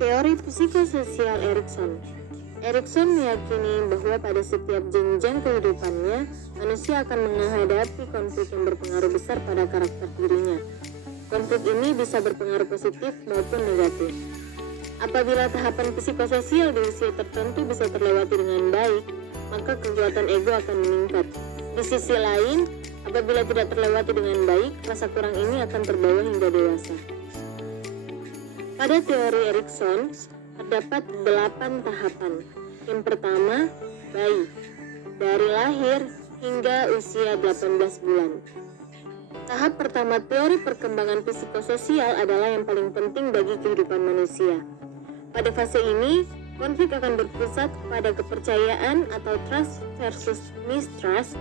Teori psikososial Erikson. Erikson meyakini bahwa pada setiap jenjang kehidupannya, manusia akan menghadapi konflik yang berpengaruh besar pada karakter dirinya. Konflik ini bisa berpengaruh positif maupun negatif. Apabila tahapan psikososial di usia tertentu bisa terlewati dengan baik, maka kekuatan ego akan meningkat. Di sisi lain, apabila tidak terlewati dengan baik, rasa kurang ini akan terbawa hingga dewasa. Pada teori Erikson, terdapat 8 tahapan. Yang pertama, bayi. Dari lahir hingga usia 18 bulan. Tahap pertama teori perkembangan psikososial adalah yang paling penting bagi kehidupan manusia. Pada fase ini, konflik akan berpusat pada kepercayaan atau trust versus mistrust,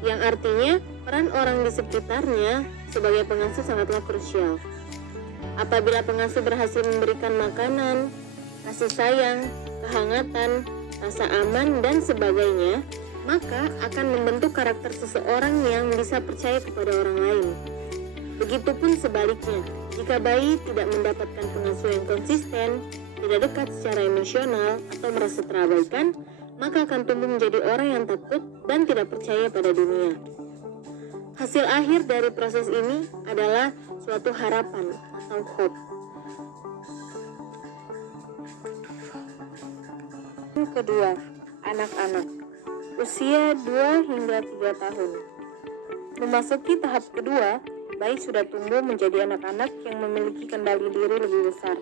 yang artinya peran orang di sekitarnya sebagai pengasuh sangatlah krusial. Apabila pengasuh berhasil memberikan makanan, kasih sayang, kehangatan, rasa aman, dan sebagainya, maka akan membentuk karakter seseorang yang bisa percaya kepada orang lain. Begitupun sebaliknya, jika bayi tidak mendapatkan pengasuh yang konsisten, tidak dekat secara emosional, atau merasa terabaikan, maka akan tumbuh menjadi orang yang takut dan tidak percaya pada dunia. Hasil akhir dari proses ini adalah suatu harapan atau hope. Yang kedua, anak-anak usia 2 hingga 3 tahun. Memasuki tahap kedua, bayi sudah tumbuh menjadi anak-anak yang memiliki kendali diri lebih besar.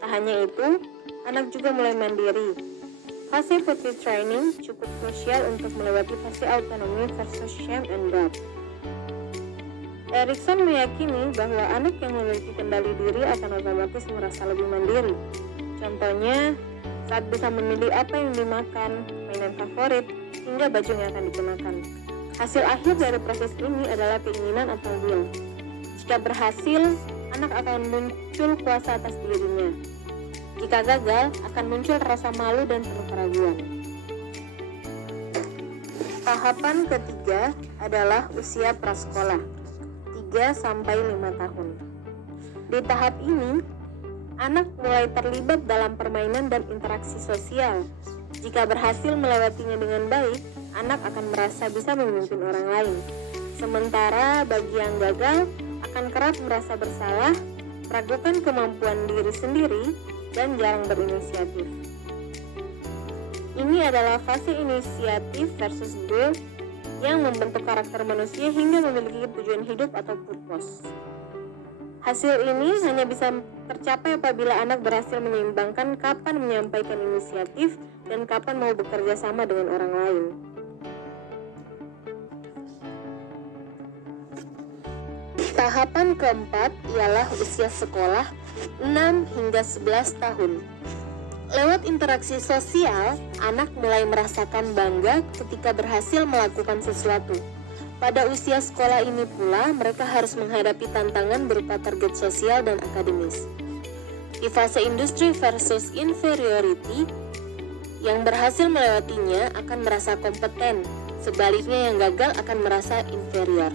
Tak hanya itu, anak juga mulai mandiri. Fase potty training cukup krusial untuk melewati fase autonomi versus shame and doubt. Erikson meyakini bahwa anak yang memiliki kendali diri akan otomatis merasa lebih mandiri. Contohnya, saat bisa memilih apa yang dimakan, mainan favorit, hingga baju yang akan dikenakan. Hasil akhir dari proses ini adalah keinginan atau will. Jika berhasil, anak akan muncul kuasa atas dirinya. Jika gagal, akan muncul rasa malu dan penuh keraguan. Tahapan ketiga adalah usia prasekolah. 3-5 tahun. Di tahap ini, anak mulai terlibat dalam permainan dan interaksi sosial. Jika berhasil melewatinya dengan baik, anak akan merasa bisa memimpin orang lain. Sementara bagi yang gagal, akan kerap merasa bersalah, meragukan kemampuan diri sendiri, dan jarang berinisiatif. Ini adalah fase inisiatif versus growth yang membentuk karakter manusia hingga memiliki tujuan hidup atau purpose. Hasil ini hanya bisa tercapai apabila anak berhasil menyeimbangkan kapan menyampaikan inisiatif dan kapan mau bekerja sama dengan orang lain. Tahapan keempat ialah usia sekolah 6 hingga 11 tahun. Lewat interaksi sosial, anak mulai merasakan bangga ketika berhasil melakukan sesuatu. Pada usia sekolah ini pula, mereka harus menghadapi tantangan berupa target sosial dan akademis. Di fase industri versus inferiority, yang berhasil melewatinya akan merasa kompeten, sebaliknya yang gagal akan merasa inferior.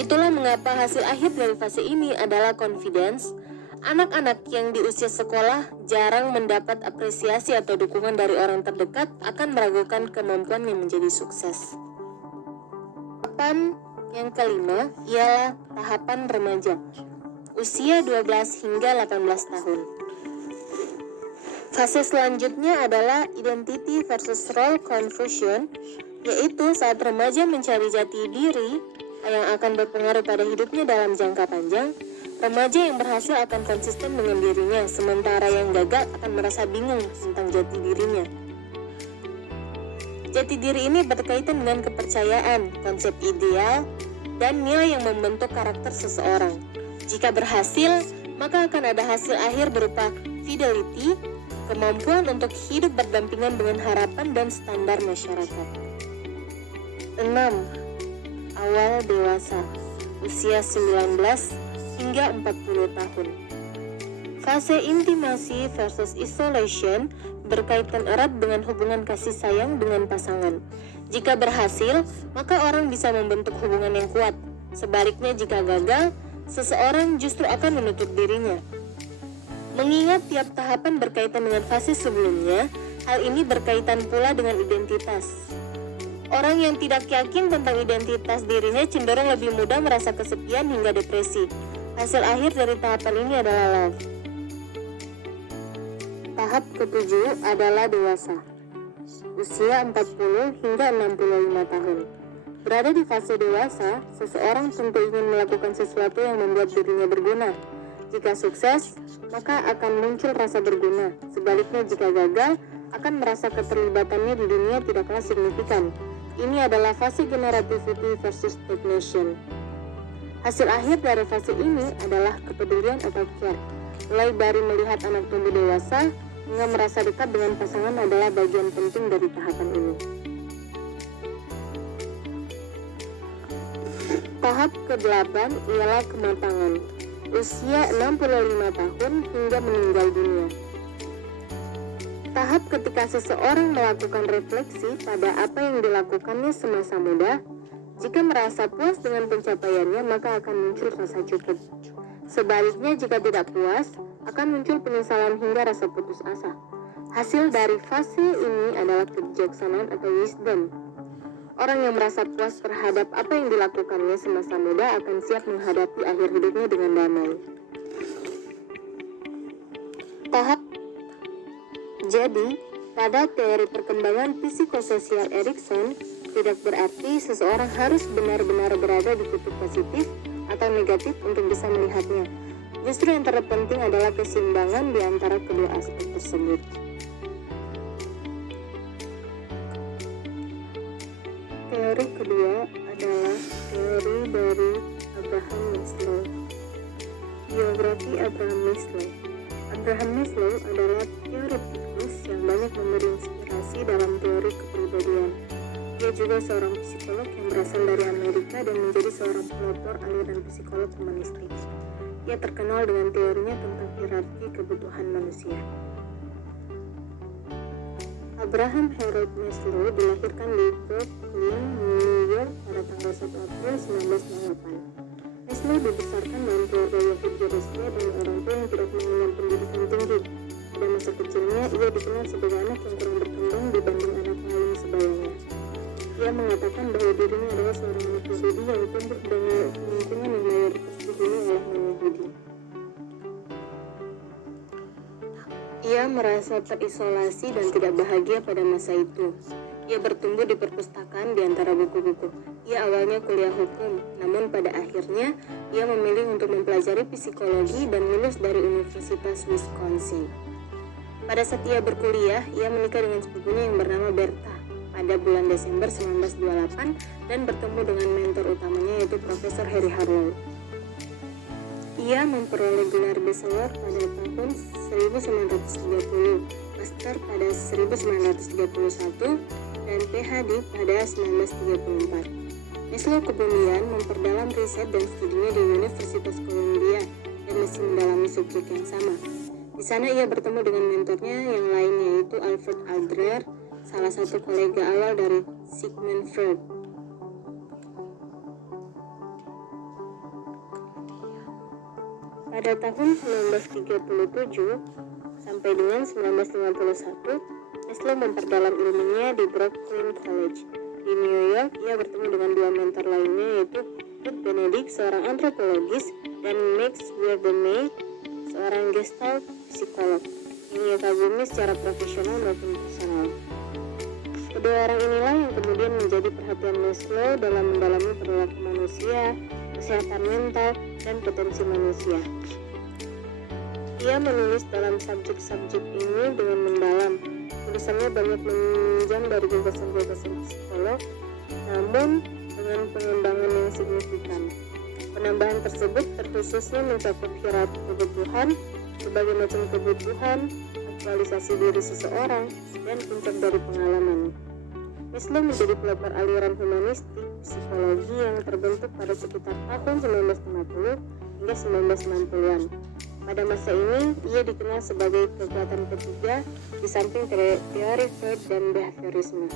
Itulah mengapa hasil akhir dari fase ini adalah confidence. Anak-anak yang di usia sekolah jarang mendapat apresiasi atau dukungan dari orang terdekat akan meragukan kemampuannya menjadi sukses. Tahapan yang kelima ialah tahapan remaja, usia 12 hingga 18 tahun. Fase selanjutnya adalah identity versus role confusion, yaitu saat remaja mencari jati diri yang akan berpengaruh pada hidupnya dalam jangka panjang. Remaja yang berhasil akan konsisten dengan dirinya, sementara yang gagal akan merasa bingung tentang jati dirinya. Jati diri ini berkaitan dengan kepercayaan, konsep ideal, dan nilai yang membentuk karakter seseorang. Jika berhasil, maka akan ada hasil akhir berupa fidelity, kemampuan untuk hidup berdampingan dengan harapan dan standar masyarakat. 6. Awal dewasa, usia 19 hingga 40 tahun. Fase intimasi versus isolation berkaitan erat dengan hubungan kasih sayang dengan pasangan. Jika berhasil, maka orang bisa membentuk hubungan yang kuat. Sebaliknya jika gagal, seseorang justru akan menutup dirinya. Mengingat tiap tahapan berkaitan dengan fase sebelumnya, hal ini berkaitan pula dengan identitas. Orang yang tidak yakin tentang identitas dirinya cenderung lebih mudah merasa kesepian hingga depresi. Hasil akhir dari tahapan ini adalah love. Tahap ketujuh adalah dewasa. Usia 40 hingga 65 tahun. Berada di fase dewasa, seseorang tentu ingin melakukan sesuatu yang membuat dirinya berguna. Jika sukses, maka akan muncul rasa berguna. Sebaliknya jika gagal, akan merasa keterlibatannya di dunia tidaklah signifikan. Ini adalah fase generativity versus stagnation. Hasil akhir dari fase ini adalah kepedulian atau care. Mulai dari melihat anak tumbuh dewasa, hingga merasa dekat dengan pasangan adalah bagian penting dari tahapan ini. Tahap ke-8 ialah kematangan. Usia 65 tahun hingga meninggal dunia. Tahap ketika seseorang melakukan refleksi pada apa yang dilakukannya semasa muda. Jika merasa puas dengan pencapaiannya, maka akan muncul rasa cukup. Sebaliknya, jika tidak puas, akan muncul penyesalan hingga rasa putus asa. Hasil dari fase ini adalah kebijaksanaan atau wisdom. Orang yang merasa puas terhadap apa yang dilakukannya semasa muda akan siap menghadapi akhir hidupnya dengan damai. Tahap. Jadi, pada teori perkembangan psikososial Erikson, tidak berarti seseorang harus benar-benar berada di kutub positif atau negatif untuk bisa melihatnya. Justru yang terpenting adalah keseimbangan di antara kedua aspek tersebut. Teori kedua adalah teori dari Abraham Maslow. Biografi Abraham Maslow. Abraham Maslow adalah teoretikus yang banyak memberi inspirasi dalam teori kepribadian. Dia juga seorang psikolog yang berasal dari Amerika dan menjadi seorang pelopor aliran psikolog humanistik. Ia terkenal dengan teorinya tentang hierarki kebutuhan manusia. Abraham Harold Maslow dilahirkan di Brooklyn, New York pada tanggal 1 April 1908. Maslow dibesarkan dalam keluarga Yahudi Rusia dan orang tua yang tidak mengenyam pendidikan tinggi. Pada masa kecilnya, ia dikenal sebagai anak yang kurang berkembang dibanding anak lain sebayanya. Ia mengatakan bahwa dirinya adalah seorang anak Yahudi yang tumbuh dengan lingkungan yang mayoritas dihuni oleh non-Yahudi. Ia merasa terisolasi dan tidak bahagia pada masa itu. Ia bertumbuh di perpustakaan di antara buku-buku. Ia awalnya kuliah hukum, namun pada akhirnya ia memilih untuk mempelajari psikologi dan lulus dari Universitas Wisconsin. Pada saat ia berkuliah, ia menikah dengan sepupunya yang bernama Bertha pada bulan Desember 1928 dan bertemu dengan mentor utamanya yaitu Profesor Harry Harlow. Ia memperoleh gelar bachelor pada tahun 1930, master pada 1931, dan PhD pada 1934. Maslow kemudian memperdalam riset dan studinya di Universitas Columbia dan masih mendalami subjek yang sama. Di sana ia bertemu dengan mentornya yang lain yaitu Alfred Adler, salah satu kolega awal dari Sigmund Freud. Pada tahun 1937 sampai dengan 1951, Maslow memperdalam ilmunya di Brooklyn College. Di New York, ia bertemu dengan dua mentor lainnya yaitu Ruth Benedict, seorang antropologis, dan Max Weber-May, seorang gestalt psikolog yang ia kagumi secara profesional maupun personal. Kedua orang inilah yang kemudian menjadi perhatian Maslow dalam mendalami perilaku manusia, kesehatan mental, dan potensi manusia. Ia menulis dalam subjek-subjek ini dengan mendalam. Tulisannya banyak meminjam dari gagasan-gagasan psikolog, namun dengan pengembangan yang signifikan. Penambahan tersebut terkhususnya mencakup hierarki kebutuhan, berbagai macam kebutuhan, aktualisasi diri seseorang, dan puncak dari pengalaman. Maslow menjadi pelopor aliran humanistik psikologi yang terbentuk pada sekitar tahun 1950 hingga 1960-an. Pada masa ini, ia dikenal sebagai kekuatan ketiga di samping teori Freud dan behaviorisme.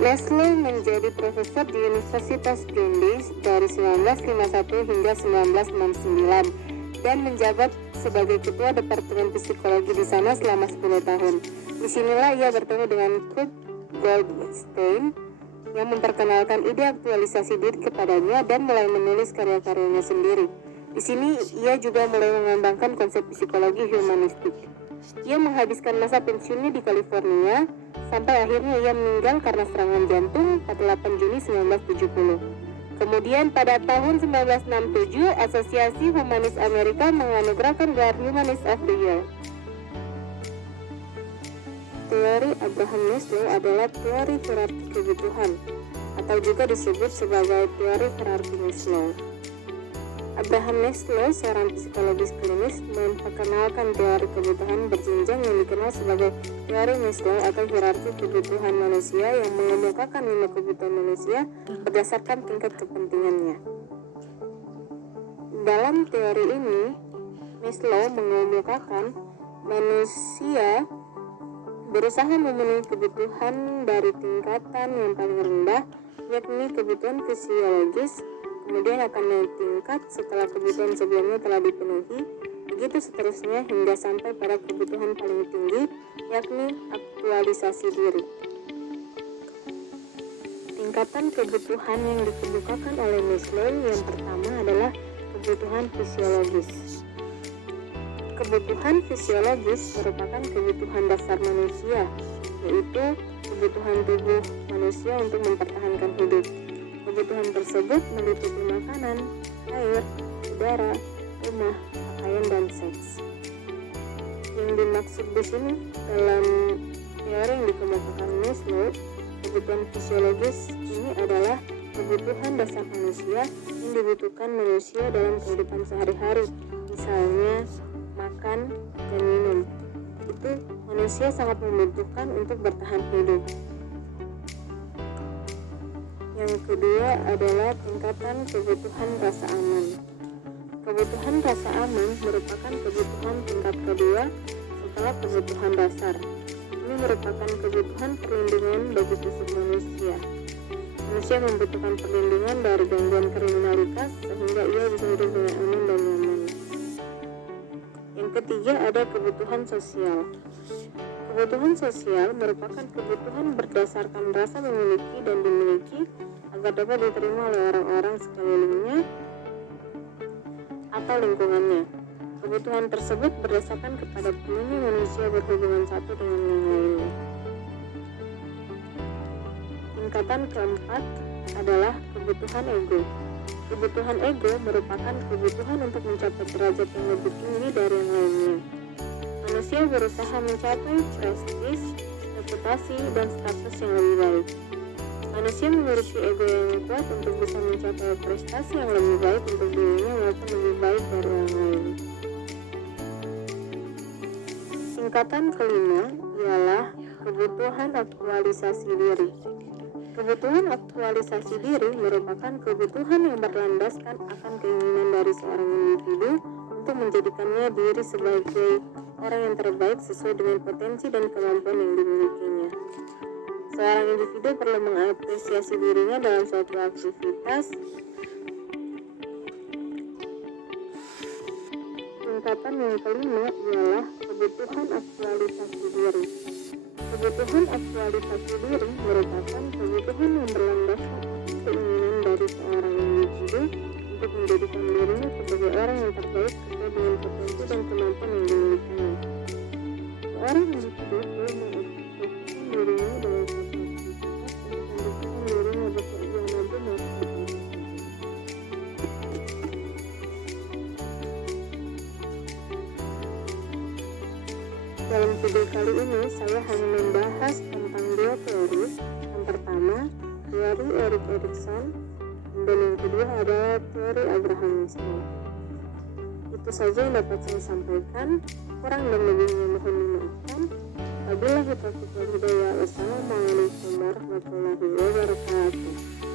Maslow menjadi profesor di Universitas Brandeis dari 1951 hingga 1969 dan menjabat sebagai ketua Departemen Psikologi di sana selama 10 tahun. Disinilah ia bertemu dengan Kurt Goldstein yang memperkenalkan ide aktualisasi diri kepadanya dan mulai menulis karya-karyanya sendiri. Di sini ia juga mulai mengembangkan konsep psikologi humanistik. Ia menghabiskan masa pensiunnya di California sampai akhirnya ia meninggal karena serangan jantung pada 8 Juni 1970. Kemudian pada tahun 1967, Asosiasi Humanis Amerika menganugerahkan gelar Humanist of the Year. Teori Abraham Maslow adalah teori hierarki kebutuhan, atau juga disebut sebagai teori hierarki Maslow. Abraham Maslow, seorang psikologis klinis, memperkenalkan teori kebutuhan berjenjang yang dikenal sebagai teori Maslow atau hierarki kebutuhan manusia yang mengemukakan 5 kebutuhan manusia berdasarkan tingkat kepentingannya. Dalam teori ini, Maslow mengemukakan manusia berusaha memenuhi kebutuhan dari tingkatan yang paling rendah, yakni kebutuhan fisiologis, kemudian akan naik tingkat setelah kebutuhan sebelumnya telah dipenuhi, begitu seterusnya hingga sampai pada kebutuhan paling tinggi, yakni aktualisasi diri. Tingkatan kebutuhan yang dikemukakan oleh Maslow yang pertama adalah kebutuhan fisiologis. Kebutuhan fisiologis merupakan kebutuhan dasar manusia, yaitu kebutuhan tubuh manusia untuk mempertahankan hidup. Kebutuhan tersebut meliputi makanan, air, udara, rumah, pakaian, dan seks. Yang dimaksud di sini dalam teori yang dikemukakan Maslow, kebutuhan fisiologis ini adalah kebutuhan dasar manusia yang dibutuhkan manusia dalam kehidupan sehari-hari, misalnya makan dan minum. Itu manusia sangat membutuhkan untuk bertahan hidup. Yang kedua adalah tingkatan kebutuhan rasa aman. Kebutuhan rasa aman merupakan kebutuhan tingkat kedua setelah kebutuhan dasar. Ini merupakan kebutuhan perlindungan bagi fisik manusia. Manusia membutuhkan perlindungan dari gangguan kriminalitas sehingga ia bisa hidup dengan aman dan nyaman. Yang ketiga ada kebutuhan sosial. Kebutuhan sosial merupakan kebutuhan berdasarkan rasa memiliki dan dimiliki agar dapat diterima oleh orang-orang sekelilingnya atau lingkungannya. Kebutuhan tersebut berdasarkan kepada perlunya manusia berhubungan satu dengan yang lainnya. Tingkatan keempat adalah kebutuhan ego. Kebutuhan ego merupakan kebutuhan untuk mencapai derajat yang lebih tinggi dari yang lainnya. Manusia berusaha mencapai prestis, reputasi, dan status yang lebih baik. Manusia memiliki ego yang kuat untuk bisa mencapai prestasi yang lebih baik untuk dirinya maupun lebih baik dari orang lain. Tingkatan kelima ialah kebutuhan aktualisasi diri. Kebutuhan aktualisasi diri merupakan kebutuhan yang berlandaskan akan keinginan dari seorang individu untuk menjadikannya diri sebagai orang yang terbaik sesuai dengan potensi dan kemampuan yang dimilikinya. Seorang individu perlu mengapresiasi dirinya dalam suatu aktivitas. Tingkatan yang kelima ialah kebutuhan aktualisasi diri. Kebutuhan aktualisasi diri merupakan kebutuhan yang berlandaskan keinginan dari seorang individu untuk menjadikan dirinya sebagai orang yang terbaik sesuai dengan potensi dan kemampuan yang dimilikinya. Seorang individu perlu mengekspresikan dirinya dalam suatu aktivitas untuk membuktikan dirinya bahwa ia mampu melakukan hal tersebut. Dalam video kali ini saya hanya membahas tentang dua teori. Yang pertama, teori Erik Erikson, dan yang kedua adalah teori Abraham Maslow. Itu saja yang dapat saya sampaikan. Kurang dan lebihnya mohon dimaafkan. Wabillahi taufiq wal hidayah. Wassalamualaikum warahmatullahi wabarakatuh.